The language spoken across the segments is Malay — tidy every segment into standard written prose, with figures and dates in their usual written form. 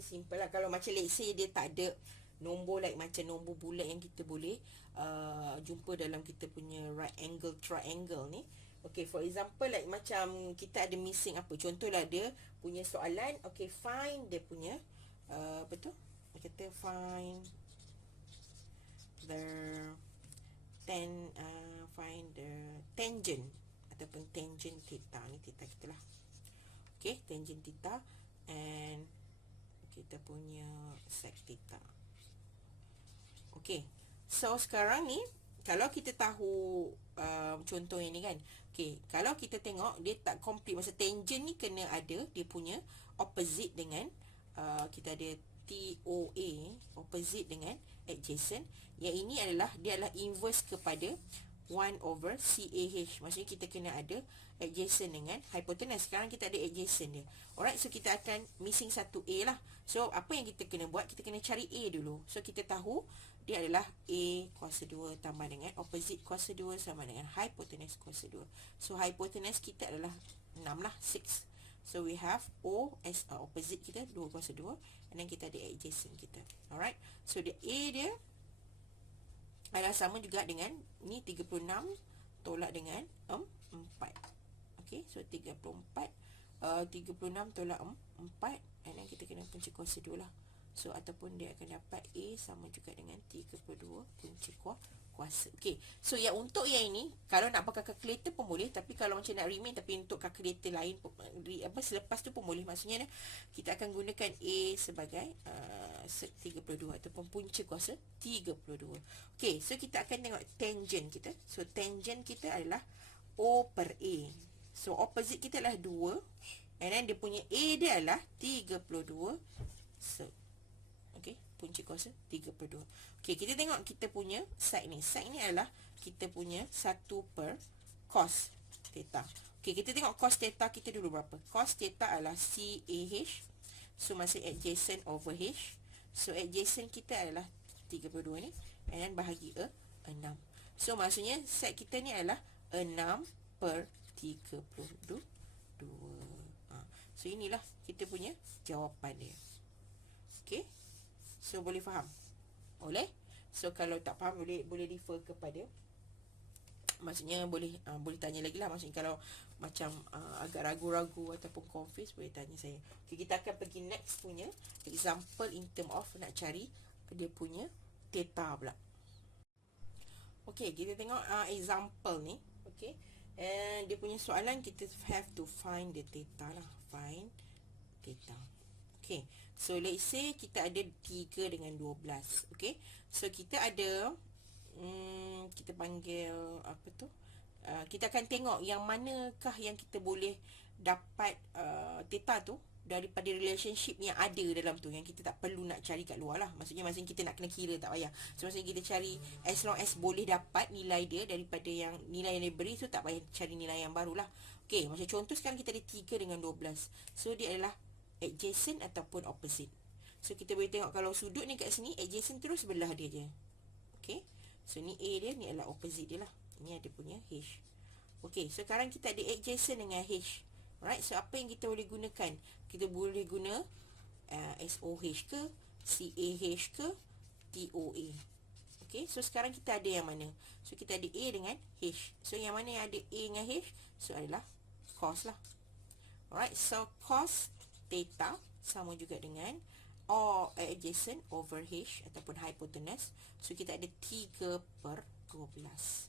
ni simple lah. Kalau macam let's say dia tak ada nombor like macam nombor bulat yang kita boleh jumpa dalam kita punya right angle triangle ni. Okay, for example like macam kita ada missing apa. Contohlah dia punya soalan, okay, find dia punya apa tu? Dia kata find the find the tangent ataupun tangent theta. Ni theta kita lah. Okay, tangent theta and kita punya sec theta. Okay, so sekarang ni kalau kita tahu contoh ini kan, okay, kalau kita tengok dia tak complete. Masa tangent ni kena ada dia punya opposite dengan kita ada TOA, opposite dengan adjacent. Yang ini adalah dia adalah inverse kepada 1 over CAH. Maksudnya kita kena ada adjacent dengan hypotenuse. Sekarang kita ada adjacent dia. Alright, so kita akan missing satu A lah. So apa yang kita kena buat? Kita kena cari A dulu. So kita tahu dia adalah A kuasa 2 tambah dengan opposite kuasa 2 sama dengan hypotenuse kuasa 2. So hypotenuse kita adalah 6 lah, 6. So we have O as opposite kita 2 kuasa 2, and then kita ada adjacent kita. Alright, so the A dia adalah sama juga dengan ni 36 tolak dengan 4. Okay, so 36 tolak 4, and then kita kena punca kuasa 2 lah. So ataupun dia akan dapat A sama juga dengan 32 punca kuasa. Okay, so yang untuk yang ini kalau nak pakai kalkulator pun boleh, tapi kalau macam nak remain tapi untuk kalkulator lain selepas tu pun boleh. Maksudnya kita akan gunakan A sebagai 32 ataupun punca kuasa 32. Okay, so kita akan tengok tangent kita. So tangent kita adalah O per A. So opposite kita adalah 2, and then dia punya A dia adalah 32. So okay, punca kuasa 32. Okay, kita tengok kita punya side ni. Side ni adalah kita punya 1 per cos theta. Okay, kita tengok cos theta kita dulu berapa. Cos theta adalah CAH. So masih adjacent over H. So adjacent kita adalah 32 ni, and then bahagi 6. So maksudnya side kita ni adalah 6 per 32. So inilah kita punya jawapan dia. Okay, so boleh faham? Boleh? So kalau tak faham boleh refer kepada, maksudnya boleh tanya lagi lah. Maksudnya kalau macam agak ragu-ragu ataupun confused, boleh tanya saya. Okay, kita akan pergi next punya example in term of nak cari dia punya theta pula. Okay, kita tengok example ni. Okay, and dia punya soalan kita have to find the theta lah. Find theta. Okay, so let's say kita ada 3 dengan 12. Okay, so kita ada kita panggil apa tu, kita akan tengok yang manakah yang kita boleh dapat theta tu daripada relationship yang ada dalam tu, yang kita tak perlu nak cari kat luar lah. Maksudnya kita nak kena kira, tak payah. So maksudnya kita cari as long as boleh dapat nilai dia daripada yang nilai yang diberi tu, tak payah cari nilai yang baru lah. Okay, macam contoh sekarang kita ada 3 dengan 12. So dia adalah adjacent ataupun opposite. So kita boleh tengok kalau sudut ni kat sini, adjacent terus sebelah dia je. Okay, so ni A dia, ni adalah opposite dia lah. Ni ada punya H. Okay, so sekarang kita ada adjacent dengan H. Alright, so apa yang kita boleh gunakan? Kita boleh guna SOH ke, CAH ke, TOA. Okay, so sekarang kita ada yang mana? So kita ada A dengan H. So yang mana yang ada A dengan H? So adalah cos lah. Alright, so cos theta sama juga dengan adjacent over H ataupun hypotenuse. So kita ada 3 per 12.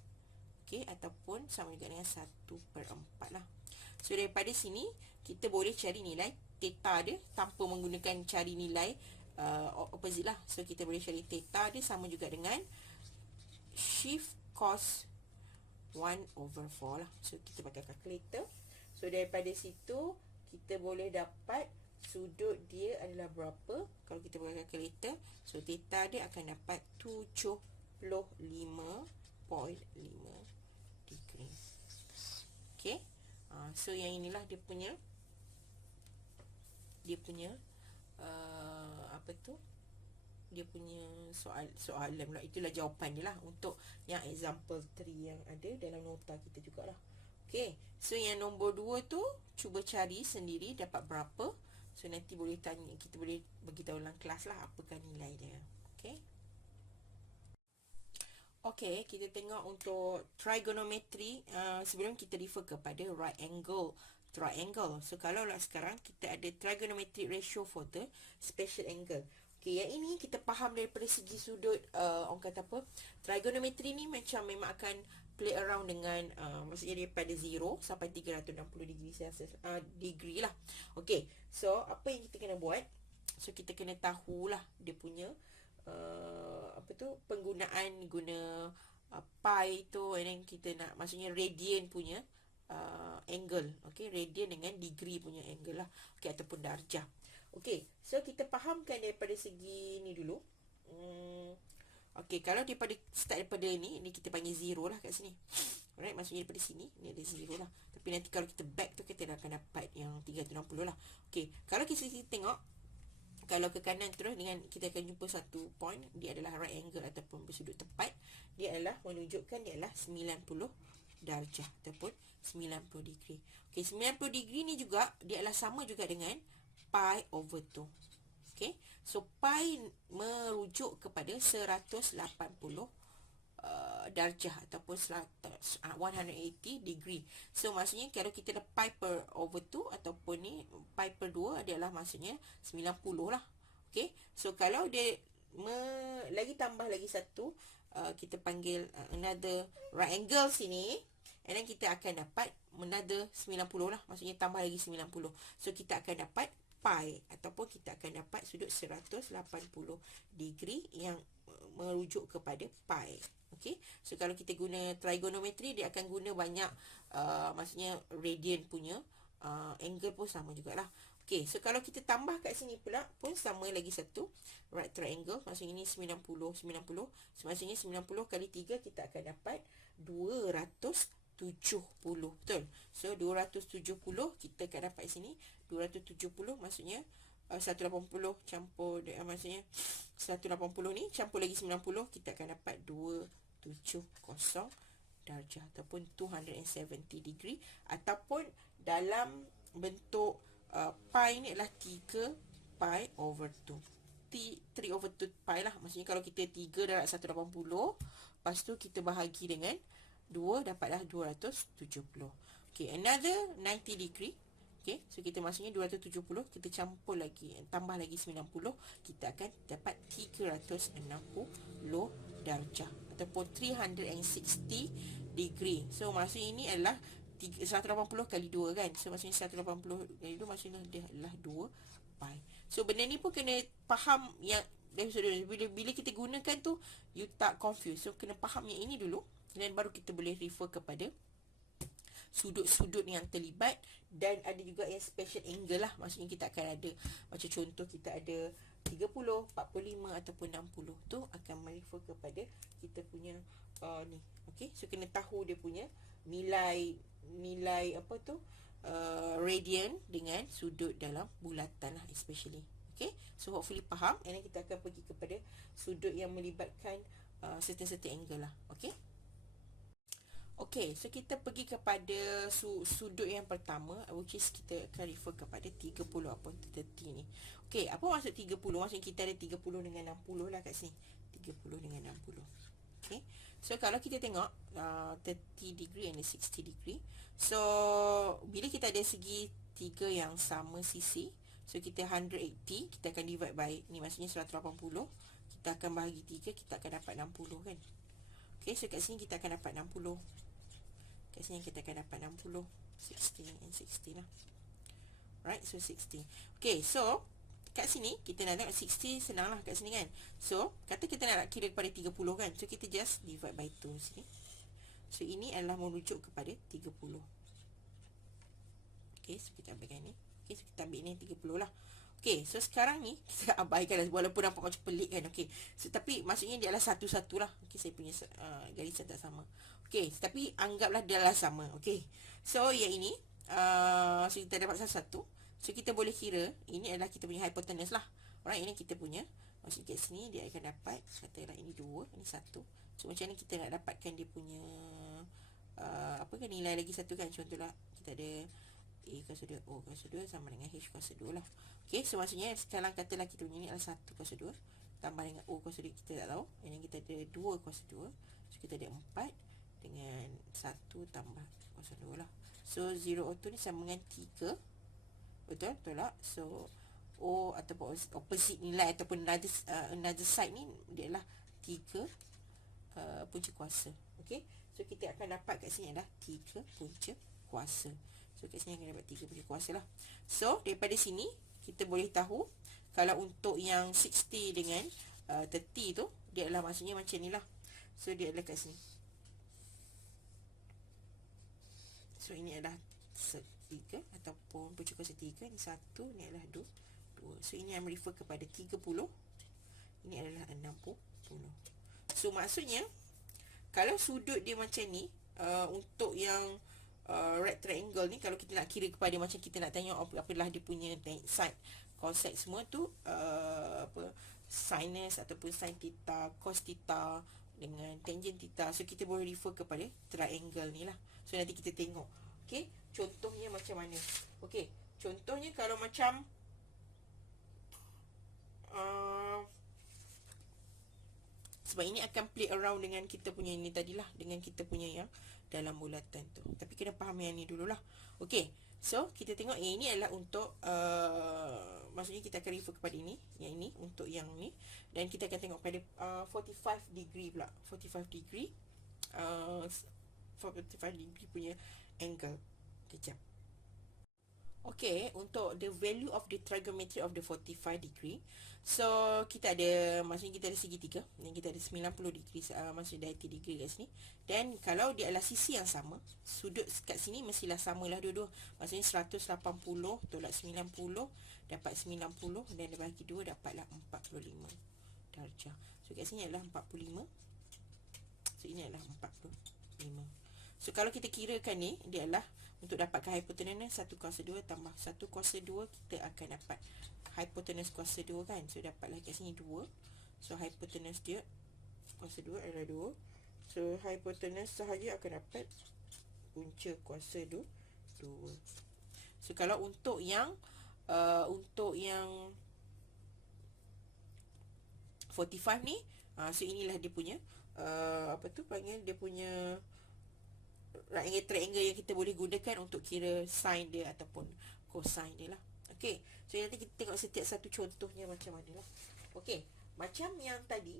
Okay, ataupun sama juga dengan 1 per 4 lah. So daripada sini kita boleh cari nilai theta dia tanpa menggunakan cari nilai opposite lah. So kita boleh cari theta dia sama juga dengan shift cos 1 over 4 lah. So kita pakai calculator. So daripada situ kita boleh dapat sudut dia adalah berapa kalau kita pakai kalkulator. So theta dia akan dapat 75.5 degree. Okay, so yang inilah dia punya apa tu, dia punya soalan pula. Itulah jawapan dia lah untuk yang example 3 yang ada dalam nota kita jugalah. Okay, so yang nombor 2 tu cuba cari sendiri dapat berapa. So nanti boleh tanya, kita boleh beritahu dalam kelas lah apakah nilai dia. Okay. Okay, kita tengok untuk trigonometry. Sebelum kita refer kepada right angle triangle. So kalau lah sekarang kita ada trigonometric ratio for the special angle. Okay, yang ini kita faham daripada segi sudut, orang kata apa, trigonometry ni macam memang akan play around dengan maksudnya daripada 0 sampai 360 degree Celsius, degree lah. Okay, so apa yang kita kena buat? So kita kena tahulah dia punya apa tu, penggunaan guna pi tu, and then kita nak, maksudnya radian punya angle. Okay, radian dengan degree punya angle lah. Okay, ataupun darjah. Okay, so kita fahamkan daripada segi ni dulu. Okay, kalau daripada start daripada ni kita panggil 0 lah kat sini. Alright, maksudnya daripada sini ni ada 0 lah. Tapi nanti kalau kita back tu kita akan dapat yang 360 lah. Okay, kalau kita tengok, kalau ke kanan terus, dengan kita akan jumpa satu point, dia adalah right angle ataupun bersudut tepat. Dia adalah menunjukkan dia adalah 90 darjah ataupun 90 degree. Okey, 90 degree ni juga dia adalah sama juga dengan pi over 2. Okey, so pi merujuk kepada 180 darjah ataupun 180 degree. So maksudnya kalau kita ada pi per over 2 ataupun ni pi per 2 adalah maksudnya 90 lah. Okay, so kalau dia lagi tambah lagi satu, kita panggil another right angle sini, and then kita akan dapat another 90 lah, maksudnya tambah lagi 90. So kita akan dapat pi ataupun kita akan dapat sudut 180 degree yang merujuk kepada pi. Okay, so kalau kita guna trigonometry, dia akan guna banyak maksudnya radian punya angle pun sama jugalah. Okay, so kalau kita tambah kat sini pula pun sama lagi satu right triangle, maksudnya ini 90. So maksudnya 90 kali 3 kita akan dapat 270. Betul. So 270 kita akan dapat sini 270, maksudnya 180 campur maksudnya 180 ni campur lagi 90, kita akan dapat 270 darjah ataupun 270 degree, ataupun dalam bentuk pi ni adalah 3 pi over 2. 3 over 2 pi lah. Maksudnya kalau kita 3 darab 180, lepas tu kita bahagi dengan 2, dapatlah 270. Okay, another 90 degree. Okay, so kita maksudnya 270, kita campur lagi, tambah lagi 90, kita akan dapat 360 darjah ataupun 360 degree. So maksudnya ini adalah 180 kali 2 kan. So maksudnya 180 kali 2 maksudnya dia adalah 2 pi. So benda ni pun kena faham yang bila kita gunakan tu, you tak confuse. So kena faham yang ini dulu, dan baru kita boleh refer kepada sudut-sudut yang terlibat. Dan ada juga yang special angle lah, maksudnya kita akan ada, macam contoh kita ada 30, 45 ataupun 60, tu akan merefer kepada kita punya ni. Okay, so kena tahu dia punya nilai apa tu, radian dengan sudut dalam bulatan lah especially. Okay, so hopefully faham, and then kita akan pergi kepada sudut yang melibatkan certain angle lah. Okay. Okay, so kita pergi kepada sudut yang pertama, which is kita akan refer kepada 30 ataupun 30 ni. Okay, apa maksud 30? Maksudnya kita ada 30 dengan 60 lah kat sini. 30 dengan 60. Okay, so kalau kita tengok 30 degree and 60 degree. So, bila kita ada segi 3 yang sama sisi, so kita 180, kita akan divide by, ni maksudnya 180. Kita akan bahagi 3, kita akan dapat 60 kan. Okay, so kat sini kita akan dapat 60. Kat sini kita akan dapat 60, 60 and 60 lah. Right, so 60. Okay, so kat sini kita nak tengok 60 senang lah kat sini kan. So, kata kita nak kira kepada 30 kan. So, kita just divide by 2 sini. So, ini adalah merujuk kepada 30. Okay, so kita ambilkan ni. Okay, so kita ambil ni 30 lah. Okay, so sekarang ni kita abaikan lah, walaupun nampak macam pelik kan. Okay, so tapi maksudnya dia adalah satu-satu lah. Okay, saya punya garisan tak sama. Okay, tapi anggaplah dia adalah sama. Okay, so yang ini so kita dapat satu-satu. So kita boleh kira ini adalah kita punya hypotenuse lah. Alright, ini kita punya, maksudnya kat sini dia akan dapat, katalah ini 2, ini 1. So macam ni kita nak dapatkan dia punya apa kan, nilai lagi satu kan. Contohlah kita ada A kuasa 2, O kuasa 2 sama dengan H kuasa 2 lah. Okey, so maksudnya sekarang katalah kita punya ni adalah 1 kuasa 2 tambah dengan O kuasa 2 kita tak tahu. Yang kita ada 2 kuasa 2. So kita ada 4 dengan 1 tambah kuasa 2 lah. So 0 auto ni sama dengan 3. Betul? Betul tak? So O ataupun opposite nilai ataupun another side ni dia adalah 3 punca kuasa. Okey. So kita akan dapat kat sini adalah 3 punca kuasa. So kat sini akan dapat 3 punca kuasa lah. So daripada sini kita boleh tahu kalau untuk yang 60 dengan 30 tu dia adalah maksudnya macam ni lah. So dia adalah kat sini. So ini adalah 3 ataupun punca kuasa 3, ni 1, ni adalah 2. So ini yang refer kepada 30. Ini adalah 60. So maksudnya kalau sudut dia macam ni, untuk yang right triangle ni, kalau kita nak kira kepada macam kita nak tengok apalah dia punya side cosec semua tu, sinus ataupun sin theta, cos theta dengan tangent theta. So kita boleh refer kepada triangle ni lah. So nanti kita tengok. Okey, contohnya macam mana. Okey, contohnya kalau macam sebab ini akan play around dengan kita punya ini tadilah, dengan kita punya yang dalam bulatan tu. Tapi kena faham yang ni dululah. Okey, so kita tengok ini adalah untuk maksudnya kita akan refer kepada ini, yang ini untuk yang ni, dan kita akan tengok pada 45 degree pula. 45 degree 45 degree punya angle. Kejap. Okay, untuk the value of the trigonometry of the 45 degree. So, kita ada, maksudnya kita ada segitiga, dan kita ada 90 degree, maksudnya 90 degree kat sini. Dan kalau dia adalah sisi yang sama, sudut kat sini mestilah samalah dua-dua. Maksudnya 180 tolak 90 dapat 90, dan dia bagi 2 dapatlah 45 darjah. So, kat sini adalah 45. So, ini adalah 45. So, kalau kita kirakan ni, dia adalah untuk dapatkan hipotenus 1 kuasa 2 tambah 1 kuasa 2, kita akan dapat hipotenus kuasa 2 kan. So dapatlah kat sini 2. So hipotenus dia kuasa 2 adalah 2. So hipotenus sahaja akan dapat punca kuasa 2. So kalau untuk yang 45 ni, so inilah dia punya apa tu panggil, dia punya triangle yang kita boleh gunakan untuk kira sin dia ataupun cosine dia lah. Okey, so nanti kita tengok setiap satu contohnya macam mana lah. Okey, macam yang tadi,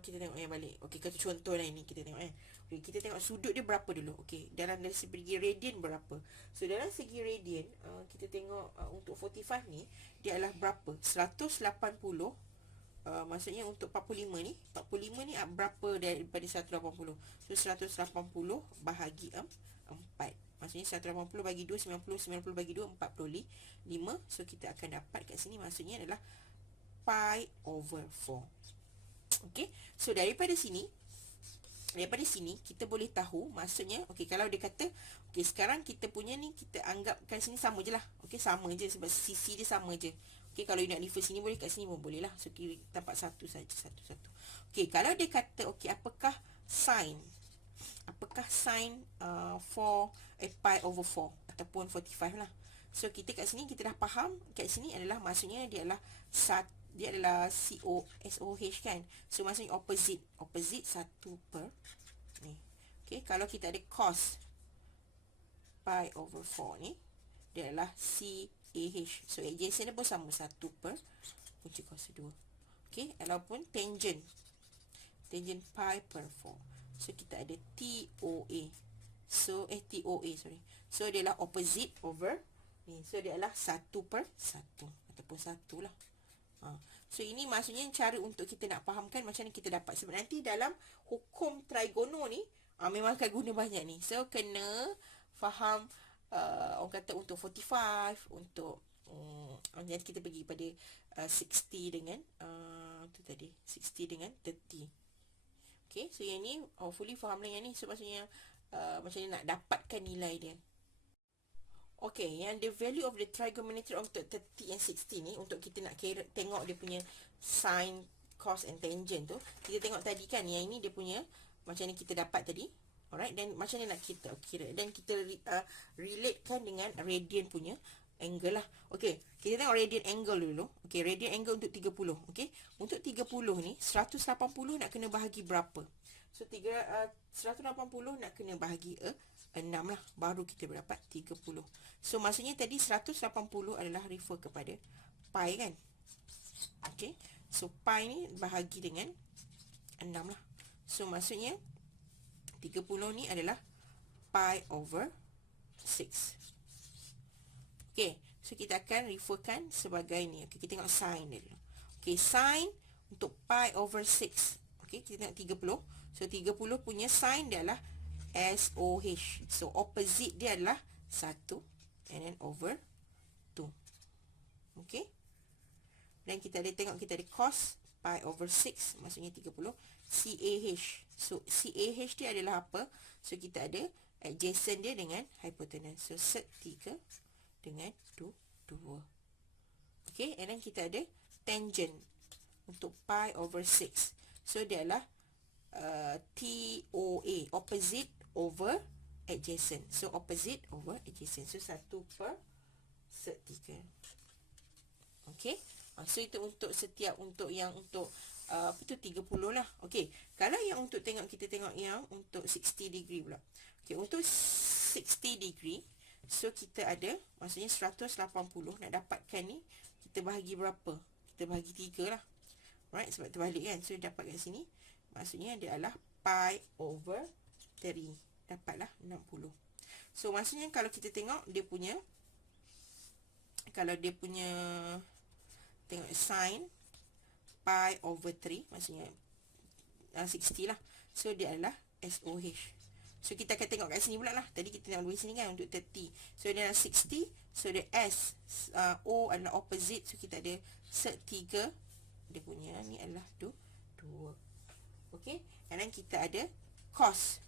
kita tengok yang balik. Okey, kata contoh lah ini kita tengok okay, kita tengok sudut dia berapa dulu. Okey, dalam dari segi radian berapa. So dalam segi radian, kita tengok untuk 45 ni dia adalah berapa? 180. Maksudnya untuk 45 ni berapa daripada 180? So 180 bahagi 4. Maksudnya 180 bagi 2 90, 90 bagi 2 45. So kita akan dapat kat sini maksudnya adalah pi over 4. Okey. So daripada sini kita boleh tahu maksudnya, okey, kalau dia kata okey sekarang kita punya ni kita anggapkan sini sama je lah. Okey, sama je sebab sisi dia sama je. Okey, kalau you nak refer sini boleh, kat sini pun boleh lah. So kira dapat satu saja, satu. Okey, kalau dia kata okey apakah sin 4 pi over 4 ataupun 45 lah. So kita kat sini kita dah faham, kat sini adalah maksudnya dia adalah COSOH kan. So maksudnya opposite 1 per ni. Okey, kalau kita ada cos pi over 4 ni, dia adalah CAH. So adjacent dia pun sama 1 per punca kuasa 2. Okey, ataupun tangent pi per 4. So kita ada TOA. So TOA sorry. So dia adalah opposite over ni. So dia adalah 1 per 1 ataupun 1 lah. So ini maksudnya cara untuk kita nak fahamkan macam mana kita dapat. Sebab nanti dalam hukum trigono ni memang akan guna banyak ni. So kena faham orang kata untuk 45, untuk nanti kita pergi pada 60 dengan tu tadi 60 dengan 30. Okay, so yang ni hopefully faham lah yang ni. So maksudnya macam ni nak dapatkan nilai dia. Okay, yang the value of the trigonometry untuk 30 and 60 ni, untuk kita nak tengok dia punya sin, cos and tangent tu, kita tengok tadi kan, yang ini dia punya macam ni kita dapat tadi. Alright, dan macam ni nak kita kira. Dan kita relatekan dengan radian punya angle lah. Okey, kita tengok radian angle dulu. Okey, radian angle untuk 30. Okey, untuk 30 ni 180 nak kena bahagi berapa? So 180 nak kena bahagi 6 lah, baru kita dapat 30. So maksudnya tadi 180 adalah refer kepada pi kan. Okey, so pi ni bahagi dengan 6 lah. So maksudnya 30 ni adalah pi over 6. Okey, so kita akan referkan sebagai ni. Okey, kita tengok sin dia dulu. Okey, sin untuk pi over 6. Okey, kita tengok 30. So 30 punya sin dia adalah SOH. So opposite dia adalah 1 and then over 2. Okey. Dan kita ada tengok, kita ada cos pi over 6, maksudnya 30. CAH. So CAH dia adalah apa? So kita ada adjacent dia dengan hypotenuse. So sec 3 dengan 2. Okey, and then kita ada tangent untuk pi over 6. So dia adalah TOA, opposite over adjacent. So opposite over adjacent. So 1 per sec 3. Okey. So itu untuk setiap untuk yang untuk apa tu 30 lah. Okey. Kalau yang untuk kita tengok yang untuk 60 degree pula. Okey, untuk 60 degree, so kita ada maksudnya 180 nak dapatkan ni, kita bahagi berapa? Kita bahagi 3 lah. Right, sebab terbalik kan. So dapat kat sini, maksudnya dia adalah pi over 3. Dapatlah 60. So maksudnya kalau kita tengok dia punya, kalau dia punya tengok sin pi over 3, maksudnya 60 lah. So dia adalah SOH. So kita akan tengok kat sini pula lah. Tadi kita tengok di sini kan untuk 30. So dia adalah 60. So dia O adalah opposite. So kita ada sec 3. Dia punya ni adalah 2. Okay. And then kita ada cos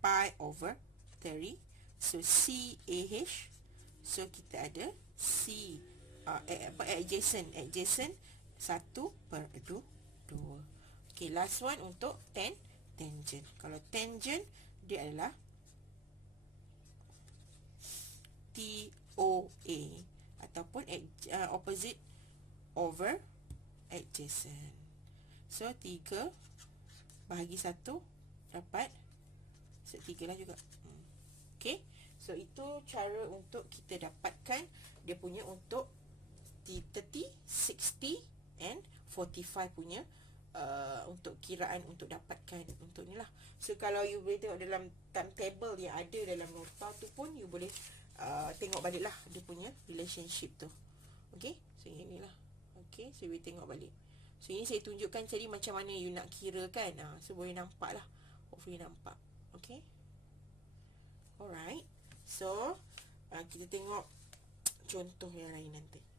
pi over 3. So CAH. So kita ada C adjacent 1 per 2. Okay, last one untuk tangent. Kalau tangent dia adalah TOA ataupun opposite over adjacent. So 3 bahagi 1 dapat 3 lah juga. Okay, so itu cara untuk kita dapatkan dia punya untuk 30, 60 and 45 punya untuk kiraan untuk dapatkan untuk ni lah. So kalau you boleh tengok dalam timetable yang ada dalam nota tu pun you boleh tengok balik lah dia punya relationship tu. Okay, so inilah. Okay, so you boleh tengok balik. So ini saya tunjukkan tadi macam mana you nak kira kan. So boleh nampak lah. Hopefully nampak. Okay, alright. So kita tengok contoh yang lain nanti.